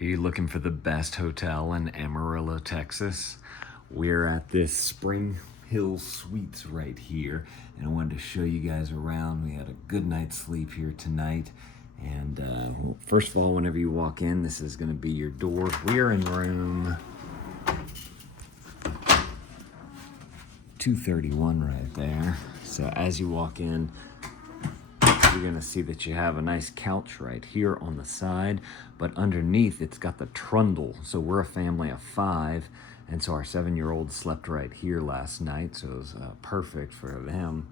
Are you looking for the best hotel in Amarillo, Texas? We're at this Spring Hill Suites right here, and I wanted to show you guys around. We had a good night's sleep here tonight. And well, first of all, whenever you walk in, this is going to be your door. We are in room 231 right there. So as you walk in, you're gonna see that you have a nice couch right here on the side, but underneath it's got the trundle. So we're a family of 5, and so our 7-year-old slept right here last night, so it was perfect for them.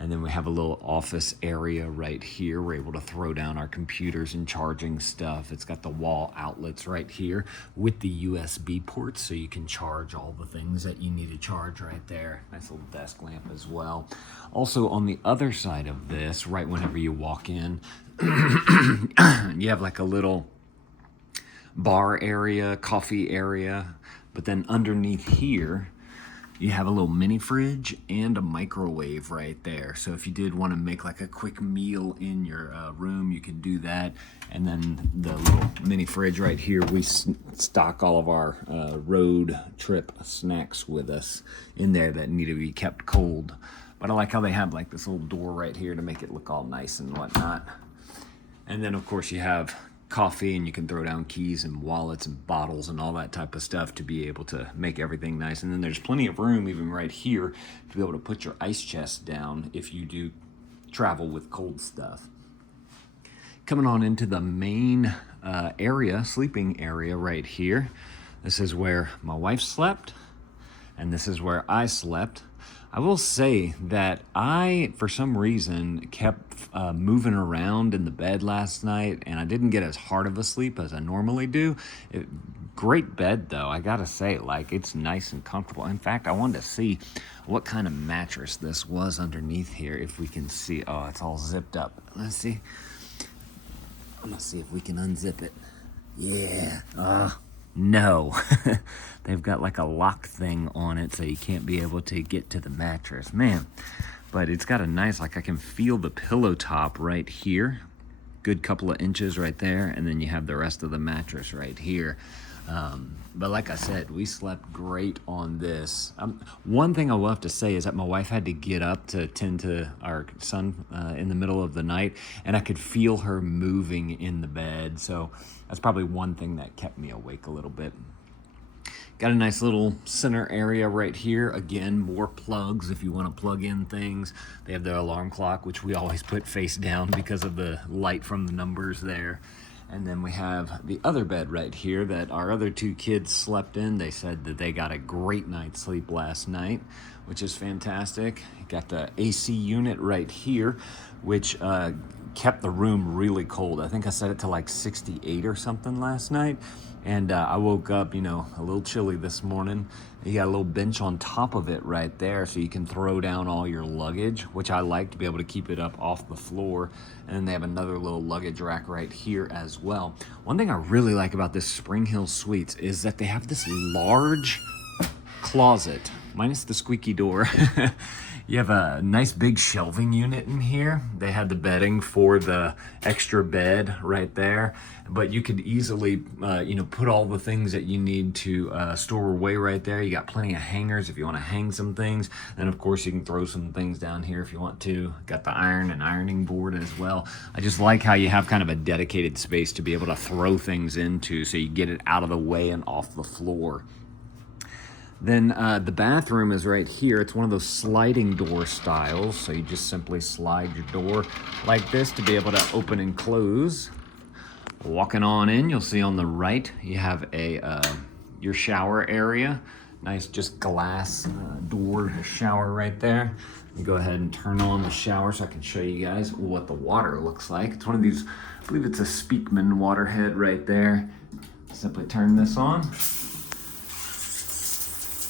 And then we have a little office area right here. We're able to throw down our computers and charging stuff. It's got the wall outlets right here with the USB ports, so you can charge all the things that you need to charge right there. Nice little desk lamp as well. Also on the other side of this, right whenever you walk in, you have like a little bar area, coffee area, but then underneath here, you have a little mini fridge and a microwave right there. So if you did want to make like a quick meal in your room, you can do that. And then the little mini fridge right here, we stock all of our road trip snacks with us in there that need to be kept cold. But I like how they have like this little door right here to make it look all nice and whatnot. And then of course you have coffee, and you can throw down keys and wallets and bottles and all that type of stuff to be able to make everything nice. And then there's plenty of room even right here to be able to put your ice chest down if you do travel with cold stuff. Coming on into the main area, sleeping area right here. This is where my wife slept, and this is where I slept. I will say that I, for some reason, kept moving around in the bed last night, and I didn't get as hard of a sleep as I normally do. Great bed, though. I gotta say, like, it's nice and comfortable. In fact, I wanted to see what kind of mattress this was underneath here, if we can see. Oh, it's all zipped up. Let's see. I'm gonna see if we can unzip it. Yeah. No. They've got like a lock thing on it, so you can't be able to get to the mattress. Man, but it's got a nice, like I can feel the pillow top right here. Good couple of inches right there, and then you have the rest of the mattress right here. But like I said, we slept great on this. One thing I will have to say is that my wife had to get up to tend to our son in the middle of the night, and I could feel her moving in the bed. So that's probably one thing that kept me awake a little bit. Got a nice little center area right here. Again, more plugs if you want to plug in things. They have their alarm clock, which we always put face down because of the light from the numbers there. And then we have the other bed right here that our other 2 kids slept in. They said that they got a great night's sleep last night, which is fantastic. Got the AC unit right here, which kept the room really cold. I think I set it to like 68 or something last night. And I woke up, a little chilly this morning. You got a little bench on top of it right there, so you can throw down all your luggage, which I like to be able to keep it up off the floor. And then they have another little luggage rack right here as well. One thing I really like about this Spring Hill Suites is that they have this large closet, minus the squeaky door. You have a nice big shelving unit in here. They had the bedding for the extra bed right there, but you could easily, put all the things that you need to store away right there. You got plenty of hangers if you want to hang some things. And of course you can throw some things down here if you want to. Got the iron and ironing board as well. I just like how you have kind of a dedicated space to be able to throw things into, so you get it out of the way and off the floor. Then the bathroom is right here. It's one of those sliding door styles. So you just simply slide your door like this to be able to open and close. Walking on in, you'll see on the right, you have your shower area. Nice just glass door shower right there. You go ahead and turn on the shower so I can show you guys what the water looks like. It's one of these, I believe it's a Speakman water head right there. Simply turn this on.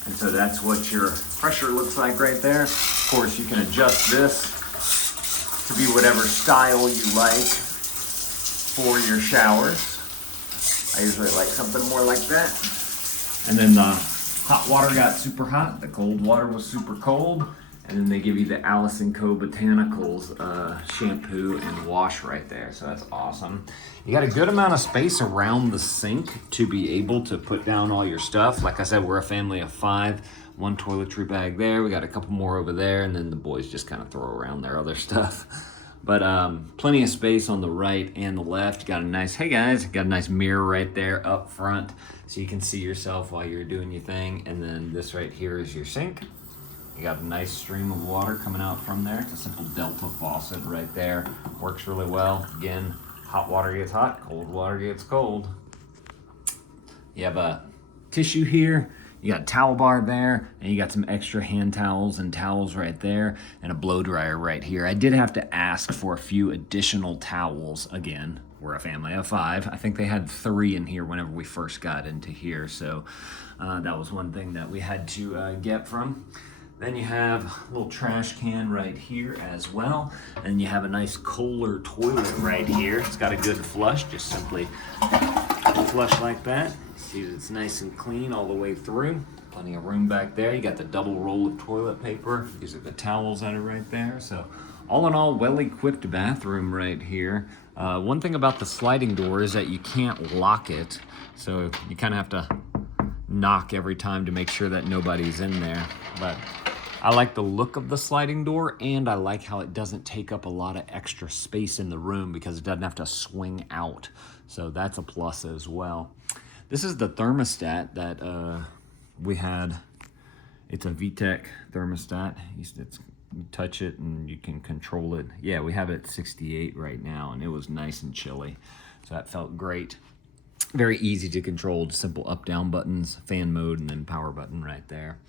And so that's what your pressure looks like right there. Of course, you can adjust this to be whatever style you like for your showers. I usually like something more like that. And then the hot water got super hot. The cold water was super cold. And then they give you the Allison Co Botanicals shampoo and wash right there. So that's awesome. You got a good amount of space around the sink to be able to put down all your stuff. Like I said, we're a family of 5. 1 toiletry bag there. We got a couple more over there, and then the boys just kind of throw around their other stuff. But plenty of space on the right and the left. Got a nice, hey guys, got a nice mirror right there up front so you can see yourself while you're doing your thing. And then this right here is your sink. You got a nice stream of water coming out from there. It's a simple Delta faucet right there. Works really well. Again, hot water gets hot, cold water gets cold. You have a tissue here. You got a towel bar there, and you got some extra hand towels and towels right there, and a blow dryer right here. I did have to ask for a few additional towels. Again, we're a family of 5. I think they had 3 in here whenever we first got into here, so that was one thing that we had to get from. Then you have a little trash can right here as well, and you have a nice Kohler toilet right here. It's got a good flush, just simply flush like that. See, it's nice and clean all the way through. Plenty of room back there. You got the double roll of toilet paper. These are the towels that are right there. So all in all, well-equipped bathroom right here. One thing about the sliding door is that you can't lock it. So you kind of have to knock every time to make sure that nobody's in there. But I like the look of the sliding door, and I like how it doesn't take up a lot of extra space in the room because it doesn't have to swing out. So that's a plus as well. This is the thermostat that we had. It's a VTech thermostat. You touch it and you can control it. Yeah, we have it at 68 right now, and it was nice and chilly. So that felt great. Very easy to control, just simple up-down buttons, fan mode, and then power button right there.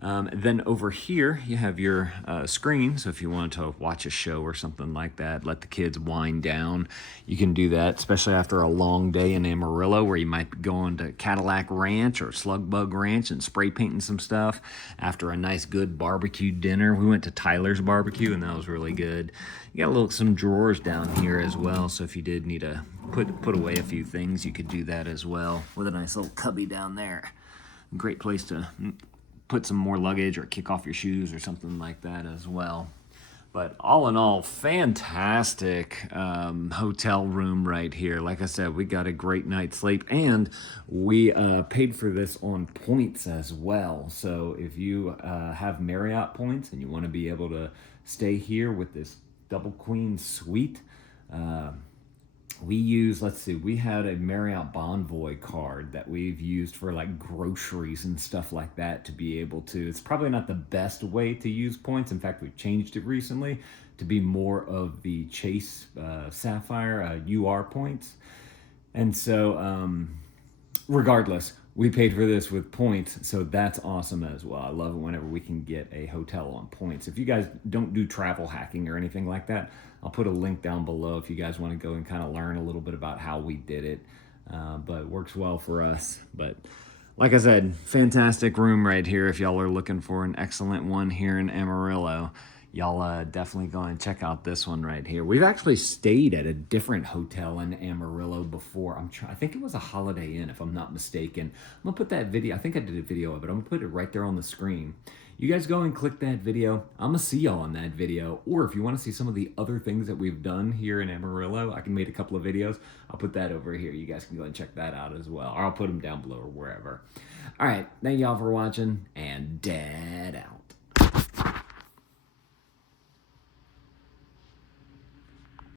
Then over here, you have your screen. So if you want to watch a show or something like that, let the kids wind down, you can do that, especially after a long day in Amarillo where you might be going to Cadillac Ranch or Slug Bug Ranch and spray painting some stuff. After a nice good barbecue dinner, we went to Tyler's Barbecue, and that was really good. You got some drawers down here as well, so if you did need to put away a few things, you could do that as well with a nice little cubby down there. Great place to put some more luggage or kick off your shoes or something like that as well. But all in all, fantastic hotel room right here. Like I said, we got a great night's sleep, and we paid for this on points as well. So if you have Marriott points and you want to be able to stay here with this double queen suite, we use, we had a Marriott Bonvoy card that we've used for like groceries and stuff like that to be able to, it's probably not the best way to use points. In fact, we've changed it recently to be more of the Chase Sapphire UR points. And so regardless, we paid for this with points, so that's awesome as well. I love it whenever we can get a hotel on points. If you guys don't do travel hacking or anything like that, I'll put a link down below if you guys want to go and kind of learn a little bit about how we did it. But it works well for us. But like I said, fantastic room right here if y'all are looking for an excellent one here in Amarillo. Y'all definitely go and check out this one right here. We've actually stayed at a different hotel in Amarillo before. I think it was a Holiday Inn, if I'm not mistaken. I'm gonna put that video, I think I did a video of it. I'm gonna put it right there on the screen. You guys go and click that video. I'm gonna see y'all on that video. Or if you wanna see some of the other things that we've done here in Amarillo, I can make a couple of videos. I'll put that over here. You guys can go and check that out as well. Or I'll put them down below or wherever. All right, thank y'all for watching, and Dad out.